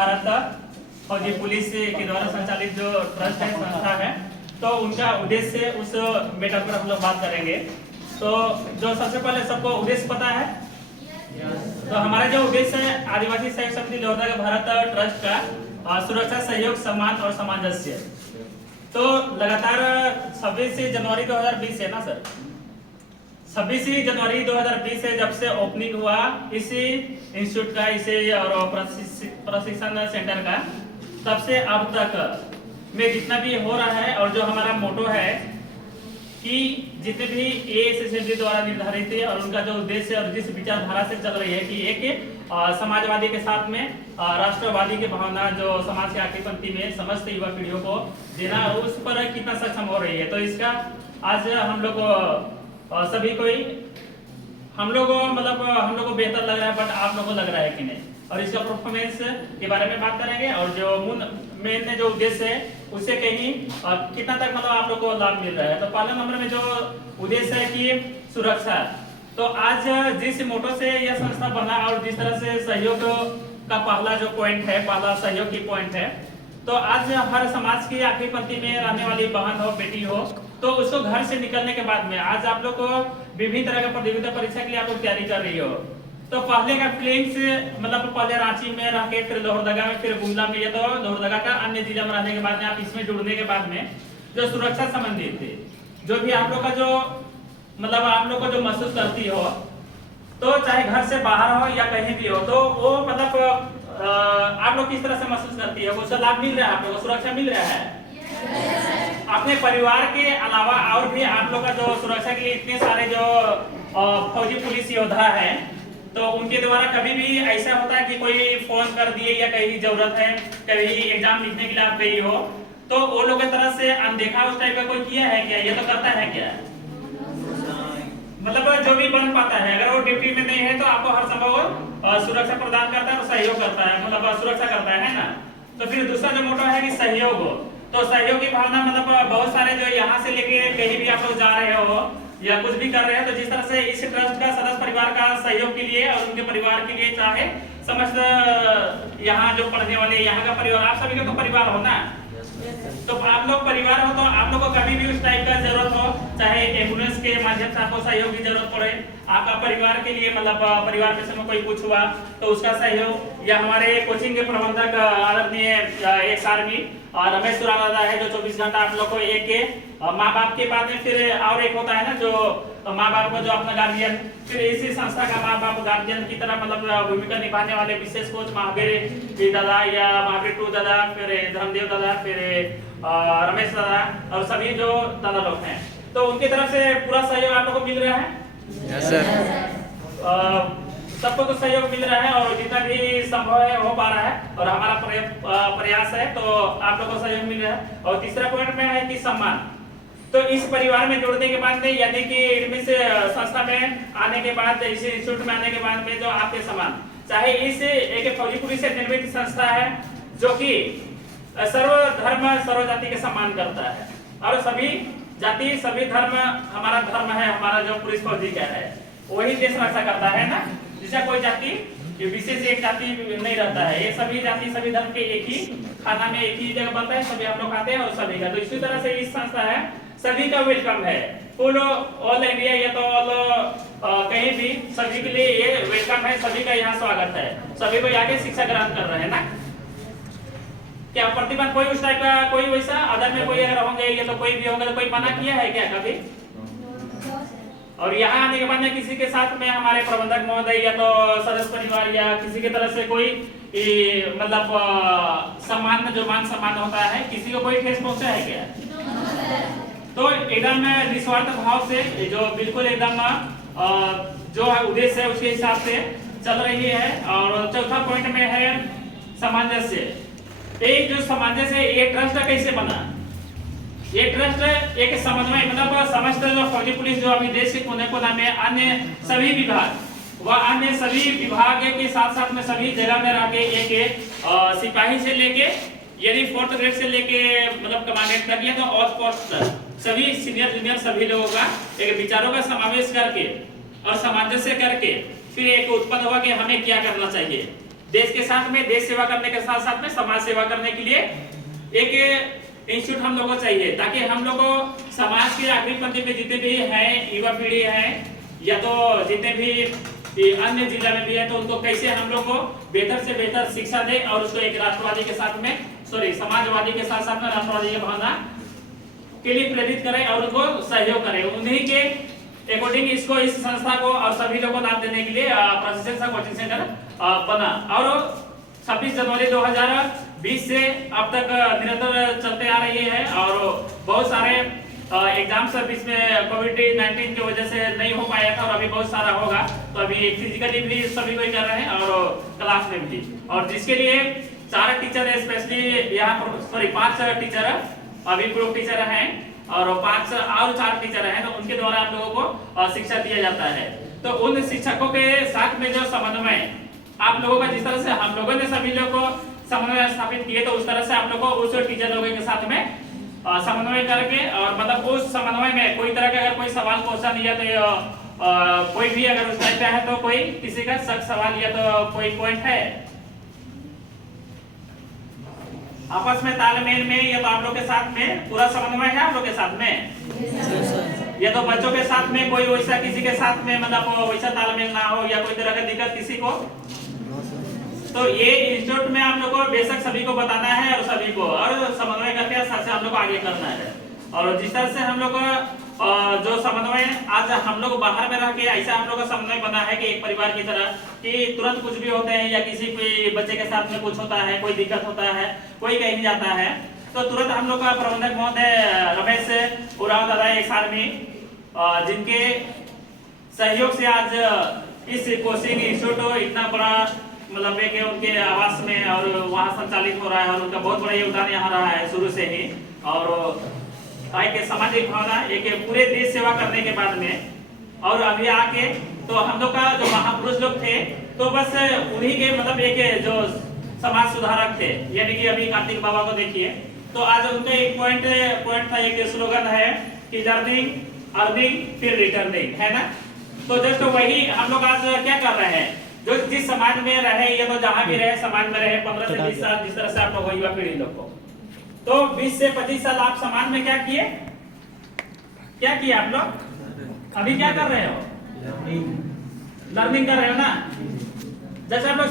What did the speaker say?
भारत फौजी पुलिस के द्वारा संचालित जो ट्रस्ट है, संस्था है, तो उनका उद्देश्य उस मैटर पर हम लोग बात करेंगे। तो जो सबसे पहले सबको उद्देश्य पता है, तो हमारा जो उद्देश्य है आदिवासी सहयोग समिति लोहरदगा भारत ट्रस्ट का सुरक्षा, सहयोग, सम्मान और सामंजस्य। तो लगातार 26 जनवरी 2020 है ना सर, 26 जनवरी 2020 से जब से ओपनिंग हुआ इसी इंस्टीट्यूट का, इसे और प्रशिक्षण सेंटर का, तब से अब तक में जितना भी हो रहा है, और जो हमारा मोटो है कि जितने भी एएसएसएमडी द्वारा निर्धारित है और उनका जो उद्देश्य और जिस विचारधारा से चल रही है कि एक समाजवादी के साथ में राष्ट्रवादी की भावना जो समाज के आखिरी पंक्ति में समस्त युवा पीढ़ियों को देना, और उस पर कितना सक्षम हो रही है। तो इसका आज हम लोग सभी कोई हम लोग को बेहतर लग रहा है, बट आप लोगों को लग रहा है कि नहीं, और इसका परफॉर्मेंस के बारे में बात करेंगे, और जो मेन जो उद्देश्य है उससे कहीं कितना तक आप लोग को लाभ मिल रहा है। तो पहले नंबर में जो उद्देश्य है कि सुरक्षा, तो आज जिस मोटो से यह संस्था बना और जिस तरह से सहयोग का पहला जो पॉइंट है, पहला सहयोग की पॉइंट है, तो आज हर समाज की आखिरी पंक्ति में रहने वाली बहन हो, बेटी हो, तो उसको घर से निकलने के बाद में आज आप लोग को विभिन्न तरह के प्रतियोगिता परीक्षा के लिए आप लोग तैयारी कर रही हो। तो पहले का फीलिंग्स पहले रांची में रह के, फिर लोहरदगा में, फिर गुमला में, या तो लोहरदगा का अन्य जिला में रहने के बाद में आप इसमें जुड़ने के बाद में जो सुरक्षा संबंधित थे, जो भी आप लोग का जो आप लोग को जो महसूस करती हो, तो चाहे घर से बाहर हो या कहीं भी हो, तो वो आप लोग किस तरह से महसूस करती है? उसका लाभ मिल रहा है, आप लोग को सुरक्षा मिल रहा है? अपने परिवार के अलावा और भी आप लोग का जो सुरक्षा के लिए इतने सारे जो फौजी पुलिस योद्धा है, तो उनके द्वारा कभी भी ऐसा होता है कि कोई फोन कर दिए या कहीं जरूरत है, कभी एग्जाम लिखने के लिए आप गई हो, तो वो लोग की तरफ से अनदेखा उस टाइप का कोई किया है क्या? ये तो करता है क्या? जो भी बन पाता है, अगर वो ड्यूटी में नहीं है तो आपको हर संभव सुरक्षा प्रदान करता है और सहयोग करता है, सुरक्षा करता है ना। तो फिर दूसरा जो मोटो है कि सहयोग, तो सहयोग की भावना बहुत सारे जो यहाँ से लेके कहीं भी आप लोग जा रहे हो या कुछ भी कर रहे हैं, तो जिस तरह से इस ट्रस्ट का सदस्य परिवार का सहयोग के लिए और उनके परिवार के लिए, चाहे समस्त यहाँ जो पढ़ने वाले यहाँ का परिवार, आप सभी का तो परिवार हो ना, तो आप लोग परिवार हो, तो आप लोग को कभी भी उस टाइप का जरूरत हो, चाहे एम्बुलेंस के माध्यम से आपको सहयोग की जरूरत पड़े, आपका परिवार के लिए परिवार में से कोई कुछ हुआ तो उसका सहयोग, या हमारे कोचिंग के प्रबंधक आदरणीय एक्स आर्मी रमेश सुरादादा है, जो 24 घंटा आप लोग को एक माँ बाप के बाद में फिर और एक होता है ना, जो माँ बाप को जो अपना गार्जियन, फिर इसी संस्था का माँ बाप गार्जियन की तरह भूमिका निभाने वाले विशेष कोच महावीर दादा या महावीर 2 दादा, फिर धर्मदेव दादा, फिर रमेश दादा और सभी जो दादा लोग हैं, तो उनकी तरफ से पूरा सहयोग आप लोग को मिल रहा है? Yes sir. सबको तो सहयोग मिल रहा है और जितना भी संभव है हो पा रहा है, और हमारा प्रयास है, तो आप लोगों को सहयोग मिल रहा है। और तीसरा पॉइंट में है कि सम्मान, तो इस परिवार में जुड़ने के बाद में, यानी कि इस संस्था में आने के बाद, इस इंस्टीट्यूट में आने के बाद में जो आपके सम्मान, चाहे इस एक फौजी पुलिस से निर्मित संस्था है जो कि सर्वधर्म सर्व जाति के सम्मान करता है, और सभी जाति सभी धर्म हमारा धर्म है, हमारा जो पुलिस फौजी का है वही देश रक्षा करता है ना, जिसका कोई जाति विशेष एक जाति नहीं रहता है, ये सभी जाति सभी धर्म के एक ही खाना में एक ही जगह बनता है, सभी आप लोग खाते हैं और सभी का। तो इसी तरह से इस संस्था है, सभी का वेलकम है, फुल ऑल इंडिया या तो ऑल कहीं भी सभी के लिए ये वेलकम है, सभी का यहाँ स्वागत है, सभी को आगे शिक्षा ग्रहण कर रहे हैं ना। क्या प्रतिबंध कोई उस टाइप का कोई वैसा अदर में कोई अगर होंगे या तो कोई भी होगा, तो कोई मना किया है क्या कभी? और यहाँ आने के बाद में किसी के साथ में हमारे प्रबंधक महोदय या तो सदस्य परिवार या किसी की तरफ से कोई सम्मान जो मान सम्मान होता है, किसी को कोई ठेस पहुंचा है क्या? तो एकदम निस्वार्थ भाव से जो बिल्कुल एकदम जो उद्देश्य है उसके हिसाब से चल रही है। और चौथा पॉइंट में है सामंजस्य। एक जो सामंजस्य, ये ट्रस्ट कैसे बना? ये ट्रस्ट एक समन्वय, समस्त जो फौजी पुलिस जो अभी देश के कोने कोना में अन्य सभी विभाग व अन्य सभी विभाग के साथ साथ में सभी जगह में रह के एक सिपाही से लेके यानी 4th ग्रेड से लेके कमांडेंट तक या तो ऑल पोस्ट सभी सीनियर जूनियर सभी लोगों का एक विचारों का समावेश करके और सामंजस्य करके फिर एक उत्पन्न हुआ कि हमें क्या करना चाहिए। देश के साथ में देश सेवा करने के साथ साथ में समाज सेवा करने के लिए एक इंस्टीट्यूट हम लोग को चाहिए, ताकि हम लोग को समाज के आखिरी पंक्ति में जितने भी हैं युवा पीढ़ी है या तो जितने भी अन्य जिला में भी है, तो उनको कैसे हम लोग को बेहतर से बेहतर शिक्षा दे और उसको एक राष्ट्रवादी के साथ में समाजवादी के साथ साथ में राष्ट्रवादी की भावना के लिए प्रेरित करें और उनको सहयोग करें। उन्हीं के अकॉर्डिंग इसको इस संस्था को और सभी लोगों को लाभ देने के लिए प्रशिक्षण कोचिंग सेंटर बना और 26 जनवरी 2020 से अब तक निरंतर चलते आ रही है और बहुत सारे एग्जाम्स बीच में कोविड-19 की वजह से नहीं हो पाया था और अभी बहुत सारा होगा, तो अभी फिजिकली भी सभी कोई कर रहे हैं और क्लास में भी, और जिसके लिए 4 टीचर है स्पेशली यहाँ 5 टीचर अभी ग्रुप टीचर हैं और 5 और 4 टीचर हैं, तो उनके द्वारा आप लोगों को शिक्षा दिया जाता है। तो उन शिक्षकों के साथ में जो समन्वय आप लोगों का, जिस तरह से हम लोगों ने सभी लोग को समन्वय स्थापित किए, तो उस तरह से आप लोगों को उस टीचर लोगों के साथ में समन्वय करके और मतलब उस समन्वय में कोई तरह का अगर कोई सवाल क्वेश्चन या तो कोई भी अगर उस टाइप का है तो कोई किसी का सख्त सवाल या तो कोई पॉइंट है आपस में तालमेल में, या तो आप लोग के साथ में पूरा समन्वय है आप लोग के साथ में, या तो बच्चों के साथ में कोई वैसा किसी के साथ में मतलब वैसा तालमेल ना हो या कोई तरह का दिक्कत किसी को, तो ये इंस्टीट्यूट में आप लोग को बेशक सभी को बताना है और सभी को और समन्वय करके साथ से हम लोग को आगे करना है। और जिस तरह से हम लोग जो समन्वय आज हम लोग बाहर में रह के ऐसा हम लोग का समन्वय बना है कि एक परिवार की तरह, कि तुरंत कुछ भी होते हैं या किसी कोई बच्चे के साथ में कुछ होता है, कोई दिक्कत होता है, कोई कहीं जाता है, तो तुरंत हम लोग का प्रबंधक महोदय रमेश उराव दादा एक आर्मी जिनके सहयोग से आज इस कोचिंग इंस्टीट्यूट इतना बड़ा मतलब एक उनके आवास में और वहाँ संचालित हो रहा है और उनका बहुत बड़ा योगदान यहाँ रहा है शुरू से ही। और एक सामाजिक भावना, एक पूरे देश सेवा करने के बाद में और अभी आके तो हम लोग का जो महापुरुष लोग थे तो बस उन्हीं के मतलब एक जो समाज सुधारक थे, यानी कि अभी कार्तिक बाबा को देखिए, तो आज उनका एक पॉइंट था, एक स्लोगन है कि लर्निंग अर्निंग फिर रिटर्निंग, है ना। तो जस्ट वही हम लोग आज क्या कर रहे हैं, जो जिस समाज में रहे या तो जहां भी रहे समाज में रहे 15 से 20 साल, जिस तरह से आप लोग युवा पीढ़ी लोग को, तो 20 से 25 साल आप समाज में क्या किए आप लोग, अभी क्या कर रहे हो, लर्निंग कर रहे हो ना। जैसे आप लोग